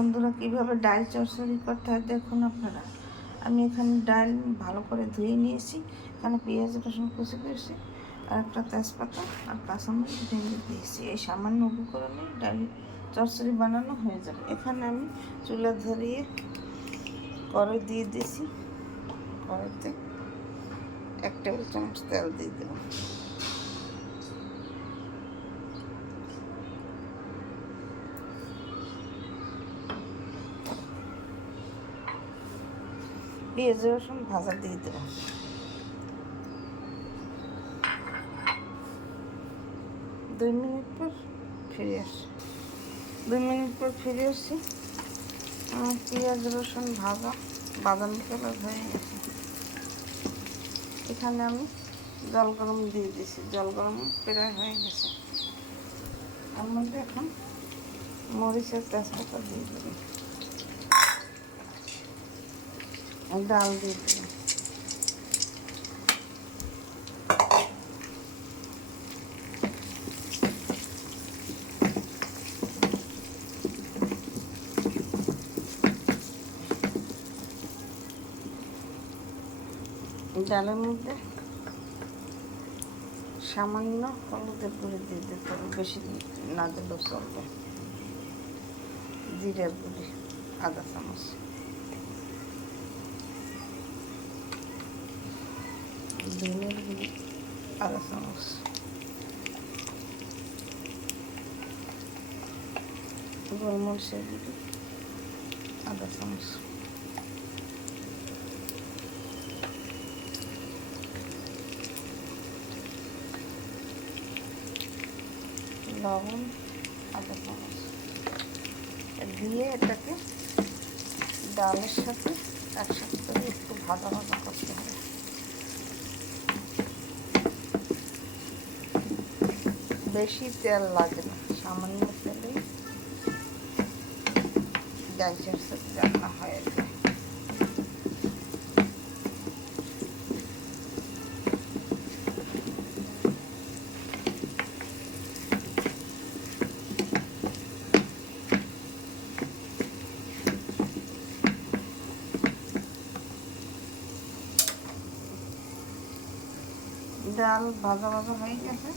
বন্ধুরা, কিভাবে ডাল চচ্চড়ি করতে হয় দেখুন আপনারা। আমি এখানে ডাল ভালো করে ধুয়ে নিয়েছি। এখানে পেঁয়াজ রসুন কুচি করেছি, আর একটা তেজপাতা আর কাঁচামরিচ ভেঙে দিয়েছি। এই সামান্য উপকরণে ডাল চচ্চড়ি বানানো হয়ে যাবে। এখানে আমি চুলা ধরিয়ে কড়াই দিয়ে দিয়েছি। কড়াইতে 1 টেবিল চামচ তেল দিয়ে দেবো। পেঁয়াজ রসুন ভাজা দিয়ে দেবো। দুই মিনিট পর ফিরে আসি। 2 মিনিট পর ফিরে আসি। আমার পেঁয়াজ রসুন ভাজা বাদামি কালার হয়ে গেছে। এখানে আমি জল গরম দিয়ে দিয়েছি। জল গরম প্রায় হয়ে গেছে। তার মধ্যে এখন মরিচের তেজপাতা দিয়ে দেবেন, ডাল দিয়ে দেবেন। ডালের মধ্যে সামান্য হলুদের গুঁড়ি দিয়ে দিতে হবে, বেশি না দিলেও চলবে। জিরের গুঁড়ি আধা চামচ, ধনের গুঁড়ি আধা চামচ, গোলমরিচের গুঁড়ি আধা চামচ, লবণ আধা চামচ দিয়ে এটাকে ডালের সাথে একসাথে করে একটু ভাজা ভাজা করতে হবে। বেশি তেল লাগে না, সামান্য তেলেই ডাল চচ্চড়ি রান্না হয়ে যায়। ডাল ভাজা ভাজা হয়ে গেছে।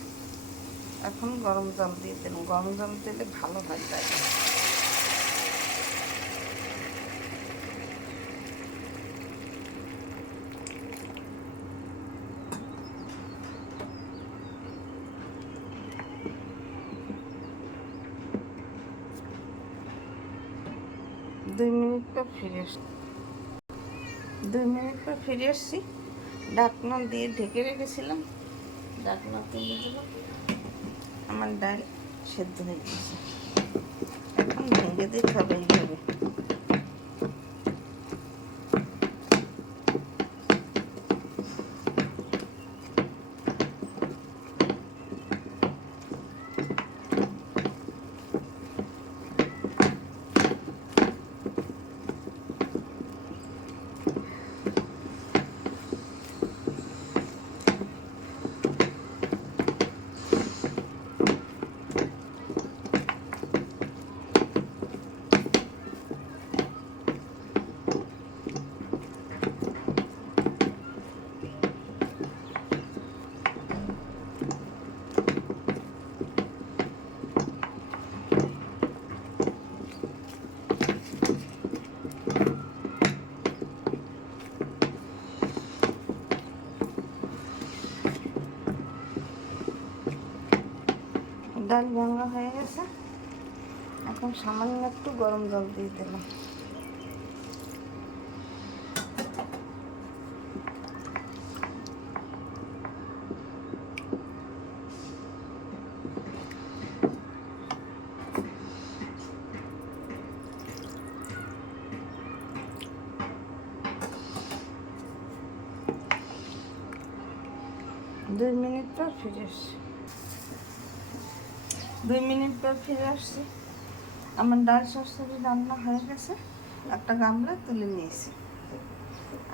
এখন গরম জল দিয়ে দেন। গরম জল দিলে ভালো হয় ডাল। দুই মিনিট পর ফিরে আসছি। 2 মিনিট পর ফিরে আসছি। ঢাকনা দিয়ে ঢেকে রেখেছিলাম, ঢাকনা তুলে দেবো। আমার ডাল সেদ্ধ হয়ে গেছে। এখন ভেঙে দিতে হবে এইভাবে। ডাল ভাঙা হয়ে গেছে। এখন সামান্য একটু গরম জল দিয়ে দিলাম। দুই মিনিট পর ফিরে আসছি। 2 মিনিট পর ফিরে আসছি। আমার ডাল চচ্চড়ি রান্না হয়ে গেছে। একটা গামলা তুলে নিয়েছি।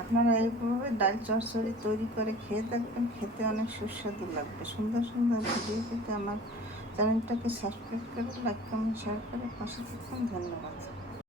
আপনারা এইভাবে ডাল চচ্চড়ি তৈরি করে খেয়ে দেখবেন, খেতে অনেক সুস্বাদু লাগবে। সুন্দর সুন্দর ভিডিও পেতে আমার চ্যানেলটাকে সাবস্ক্রাইব করে লাইক কমেন্ট শেয়ার করে পাশে থাকুন। ধন্যবাদ।